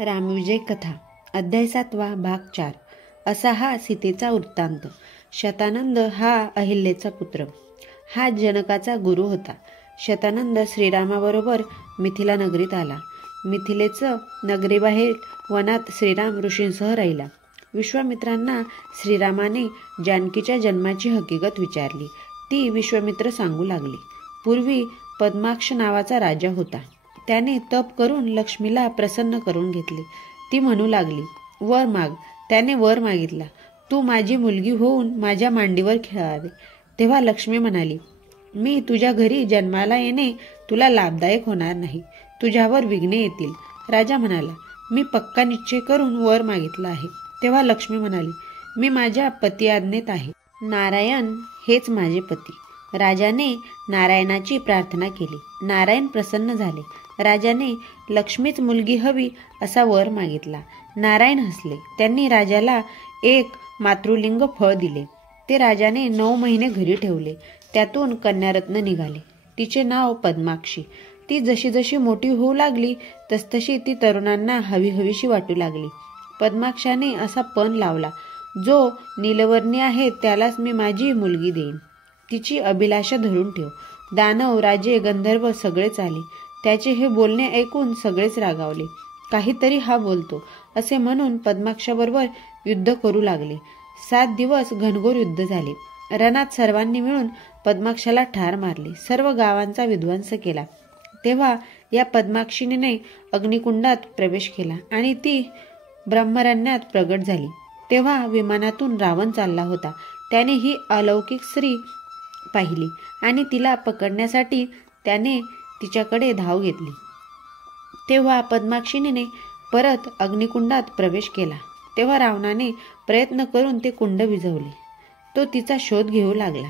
रामविजय कथा अध्याय 7 भाग 4. असा हा सीतेचा वृत्तांत. शतानंद हा अहिल्याचा पुत्र. हा जनकाचा गुरु होता. शतानंद श्रीरामाबरोबर मिथिला नगरीत आला. मिथिलेचं नगरीबाहेर वनात श्रीराम ऋषींसह राहिला. विश्वामित्रांना श्रीरामाने जानकीच्या जन्माची हकीकत विचारली. ती विश्वामित्र सांगू लागले. पूर्वी पद्माक्ष नावाचा राजा होता. त्याने तप करून लक्ष्मीला प्रसन्न करून घेतले. ती म्हणू लागली, वर माग. त्याने वर मागितला, तू माझी मुलगी होऊन माझ्या मांडीवर खेळावे. तेव्हा लक्ष्मी म्हणाली, मी तुझ्या घरी जन्माला येणे तुला लाभदायक होणार नाही. तुझ्यावर विघ्ने येतील. राजा म्हणाला, मी पक्का निश्चय करून वर मागितला आहे. तेव्हा लक्ष्मी म्हणाली, मी माझ्या पती आज्ञेत आहे. नारायण हेच माझे पती. राजाने नारायणाची प्रार्थना केली. नारायण प्रसन्न झाले. राजाने लक्ष्मीच मुलगी हवी असा वर मागितला. नारायण हसले. त्यांनी राजाला एक मातृलिंग फळ दिले. ते राजाने 9 महिने घरी ठेवले. त्यातून कन्यारत्न निघाले. तिचे नाव पद्माक्षी. ती जशी जशी मोठी होऊ लागली तसतशी ती तरुणांना हवीहवीशी वाटू लागली. पद्माक्षाने असा पण लावला, जो नीलवर्णी आहे त्यालाच मी माझी मुलगी देईन. तिची अभिलाषा धरून ठेव. दानव, राजे, गंधर्व सगळेच आले. त्याचे हे बोलणे ऐकून सगळेच रागावले. काहीतरी हा बोलतो असे म्हणून पद्माक्षाबरोबर युद्ध करू लागले. 7 दिवस घनघोर युद्ध झाले. रणात सर्वांनी मिळून पद्माक्षाला ठार मारले. सर्व गावांचा विध्वंस केला. तेव्हा या पद्माक्षीने अग्निकुंडात प्रवेश केला आणि ती ब्रह्मरण्यात प्रगट झाली. तेव्हा विमानातून रावण चालला होता. त्याने ही अलौकिक स्त्री पाहिली आणि तिला पकडण्यासाठी त्याने तिच्याकडे धाव घेतली. तेव्हा पद्माक्षीने परत अग्निकुंडात प्रवेश केला. तेव्हा रावणाने प्रयत्न करून ते कुंड विझवले. तो तिचा शोध घेऊ लागला.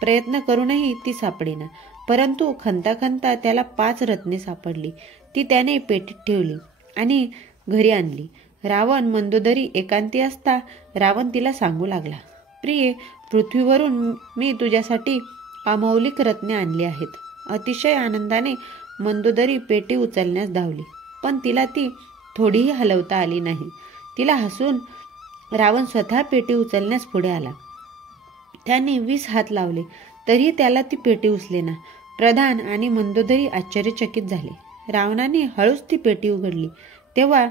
प्रयत्न करूनही ती सापडेना. परंतु खंता खंता त्याला 5 रत्ने सापडली. ती त्याने पेटीत ठेवली आणि घरी आणली. रावण मंदोदरी एकांती असता रावण तिला सांगू लागला, प्रिये, पृथ्वीवरून मी तुझ्यासाठी अमौलिक रत्ने आणली आहेत. अतिशय आनंदाने मंदोदरी पेटी उचलण्यास धावली, पण तिला ती थोडीही हलवता आली नाही. तिला हसून रावण स्वतः पेटी उचलण्यास पुढे आला. त्याने 20 हात लावले तरीही त्याला ती पेटी उचलेना. प्रधान आणि मंदोदरी आश्चर्यचकित झाले. रावणाने हळूच ती पेटी उघडली. तेव्हा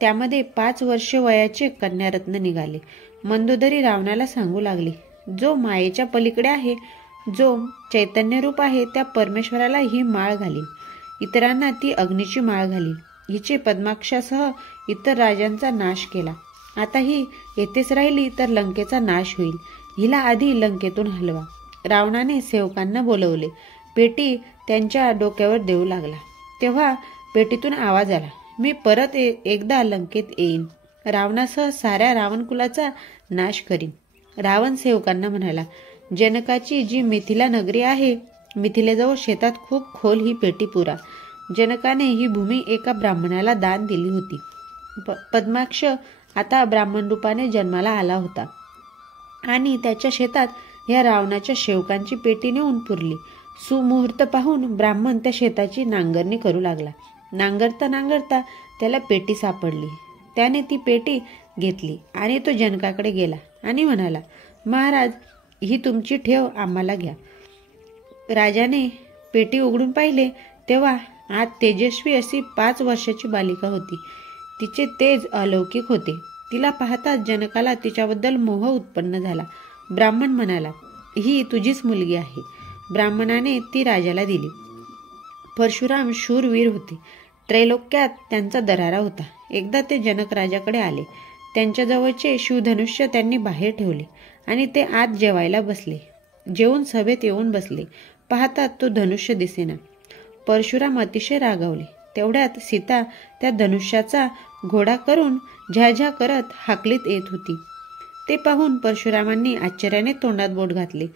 त्यामध्ये 5 वर्ष वयाचे कन्यारत्न निघाले. मंदोदरी रावणाला सांगू लागली, जो मायेच्या पलीकडे आहे, जो चैतन्य रूप आहे, त्या परमेश्वराला ही माळ घालीन. इतरांना ती अग्नीची माळ घालीन. हिचे पद्माक्षासह इतर राजांचा नाश केला. आता ही येथेच राहिली तर लंकेचा नाश होईल. हिला आधी लंकेतून हलवा. रावणाने सेवकांना बोलवले. पेटी त्यांच्या डोक्यावर देऊ लागला. तेव्हा पेटीतून आवाज आला, मी परत एकदा लंकेत येईन. रावणासह साऱ्या रावणकुलाचा नाश करीन. रावण सेवकांना म्हणाला, जनकाची जी मिथिला नगरी आहे, मिथिलेजवळ शेतात खूप खोल ही पेटी पुरा. जनकाने ही भूमी एका ब्राह्मणाला दान दिली होती. पद्माक्ष आता ब्राह्मण रूपाने जन्माला आला होता आणि त्याच्या शेतात या रावणाच्या सेवकांची पेटी नेऊन पुरली. सुमुहूर्त पाहून ब्राह्मण त्या शेताची नांगरणी करू लागला. नांगरता नांगरता त्याला पेटी सापडली. त्याने ती पेटी घेतली आणि तो जनकाकडे गेला आणि म्हणाला, महाराज, ही तुमची ठेव आम्हाला घ्या. राजाने पेटी उघडून पाहिले तेव्हा आत तेजस्वी अशी 5 वर्षाची बालिका होती. तिचे तेज अलौकिक होते. तिला पाहताच जनकाला तिच्याबद्दल मोह उत्पन्न झाला. ब्राह्मण म्हणाला, ही तुझीच मुलगी आहे. ब्राह्मणाने ती राजाला दिली. परशुराम शूरवीर होते. त्रैलोक्यात त्यांचा दरारा होता. एकदा ते जनक राजाकडे आले. त्यांच्याजवळचे शिवधनुष्य त्यांनी बाहेर ठेवले आणि ते आत जेवायला बसले. जेवून सभेत येऊन बसले. पाहतात तो धनुष्य दिसेना. परशुराम अतिशय रागावले. तेवढ्यात सीता त्या धनुष्याचा घोडा करून झ्याझ्या करत हाकलीत येत होती. ते पाहून परशुरामांनी आश्चर्याने तोंडात बोट घातले.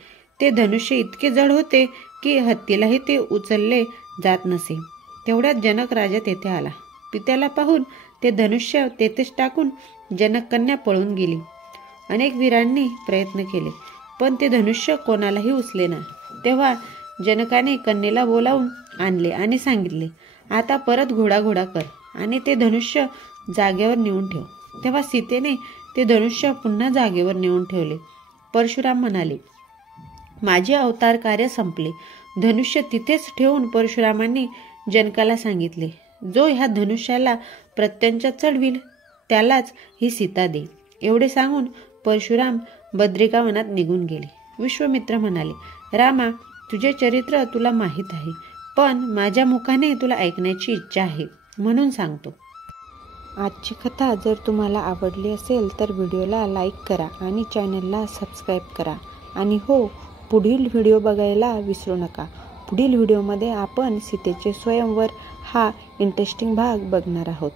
ते धनुष्य इतके जड होते की हत्तीलाही ते उचलले जात नसे. तेवढ्यात जनक राजा तेथे आला. पित्याला पाहून ते धनुष्य तेथेच टाकून जनककन्या पळून गेली. अनेक वीरांनी प्रयत्न केले, पण ते धनुष्य कोणालाही उचलेना. तेव्हा जनकाने कन्येला बोलावून आणले आणि सांगितले, आता परत घोडा कर आणि ते धनुष्य जागेवर नेऊन ठेव. तेव्हा सीतेने ते धनुष्य पुन्हा जागेवर नेऊन ठेवले. परशुराम म्हणाले, माझे अवतार कार्य संपले. धनुष्य तिथेच ठेवून परशुरामांनी जनकाला सांगितले, जो ह्या धनुष्याला प्रत्यंचा चढविल त्यालाच ही सीता दे. एवढे सांगून परशुराम बद्रिकावनात निघून गेले. विश्वामित्र म्हणाले, रामा, तुझे चरित्र तुला माहीत आहे, पण माझ्या मुखाने तुला ऐकण्याची इच्छा आहे म्हणून सांगतो. आजची कथा जर तुम्हाला आवडली असेल तर व्हिडिओला लाईक करा आणि चॅनलला सबस्क्राईब करा. आणि हो, पुढील व्हिडिओ बघायला विसरू नका. पुढील व्हिडिओमध्ये आपण सीतेचे स्वयंवर हा इंटरेस्टिंग भाग बघणार आहोत.